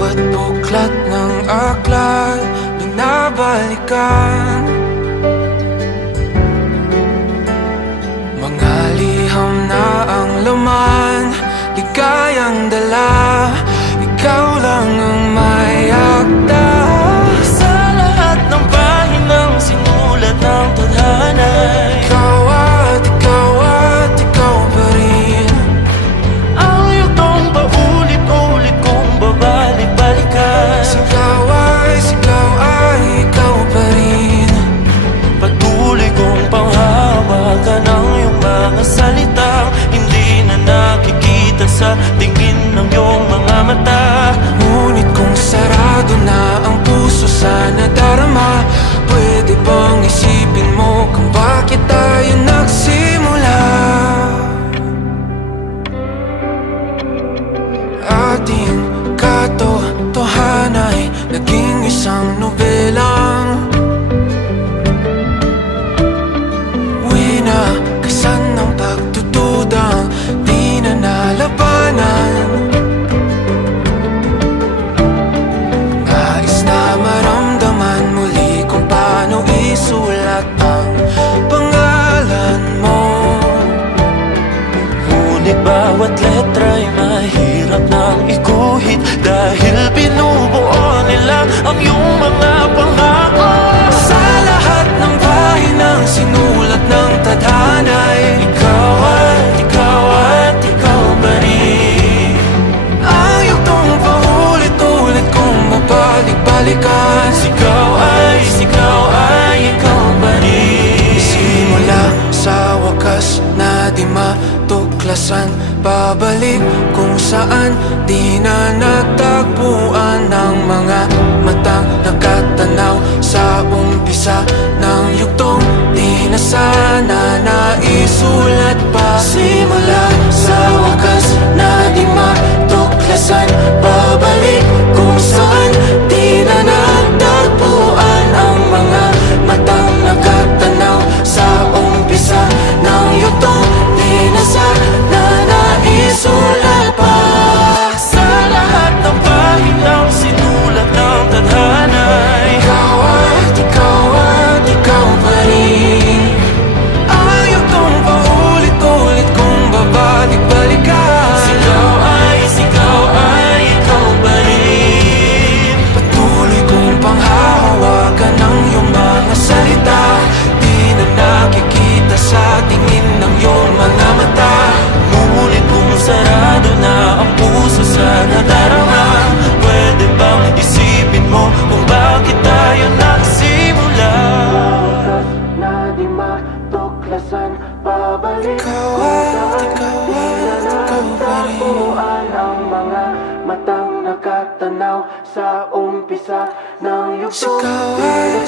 Bawat buklat ng aklat binabalikan, mga liham na ang laman, ligayang dala. Ikaw lang ang may akda sa lahat ng pahinang sinulat ng tadhana. Ikaw at ikaw pa rin. Ang yugtong paulit-ulit kong babalik-balikan. Sigaw ay ikaw pa rin. Patuloy kong panghawakan ang iyong mga salitang hindi na nakikita sa tingin ng iyong mga mata. Ngunit kung sarado na ang puso sa nadarama, pwede bang isipin mo kung bakit tayo nagsimula? Ating katotohanan ay naging isang nobelang winakasan ng pagtutudang di na nalabanan. Nais na maramdaman muli kung paano isulat ang pangalan mo. Ngunit bawat letra'y mahirap nang iguhit dahil binubuo nila ang iyong mga pangako. Sa lahat ng pahinang sinulat ng tadhana'y Ikaw at ikaw pa rin. ang yugtong paulit-ulit kong mabalik-balikan. Sigaw ay ikaw pa rin. Simula sa wakas na di matuklasan, babalik kung saan di na natagpuan ng mga matang nakatanaw sa umpisa ng yugtong di na sana naisulat pa. Simula sa wakas na di matuklasan, babalik kung saan di na natagpuan ang mga matang nakatanaw sa umpisa ng yugtong di na sana naisulat pa. Sa lahat ng pahinang sinulat ng tadhana, Ikaw at ikaw pa rin. Ang yugtong paulit-ulit kong babalik-balikan. Sigaw ay ikaw pa rin. Patuloy kong panghahawakan ang iyong mga salita, di na nakikita sa tingin ng iyong mga mata. Ngunit kung sarado na ang puso sa nadarama, pwede bang isipin mo kung bakit tayo nagsimula? Na di matuklasan, babalik ikaw at ikaw pa rin. Ang mga matang nakatanaw sa umpisa ng yugtong. Sigaw ay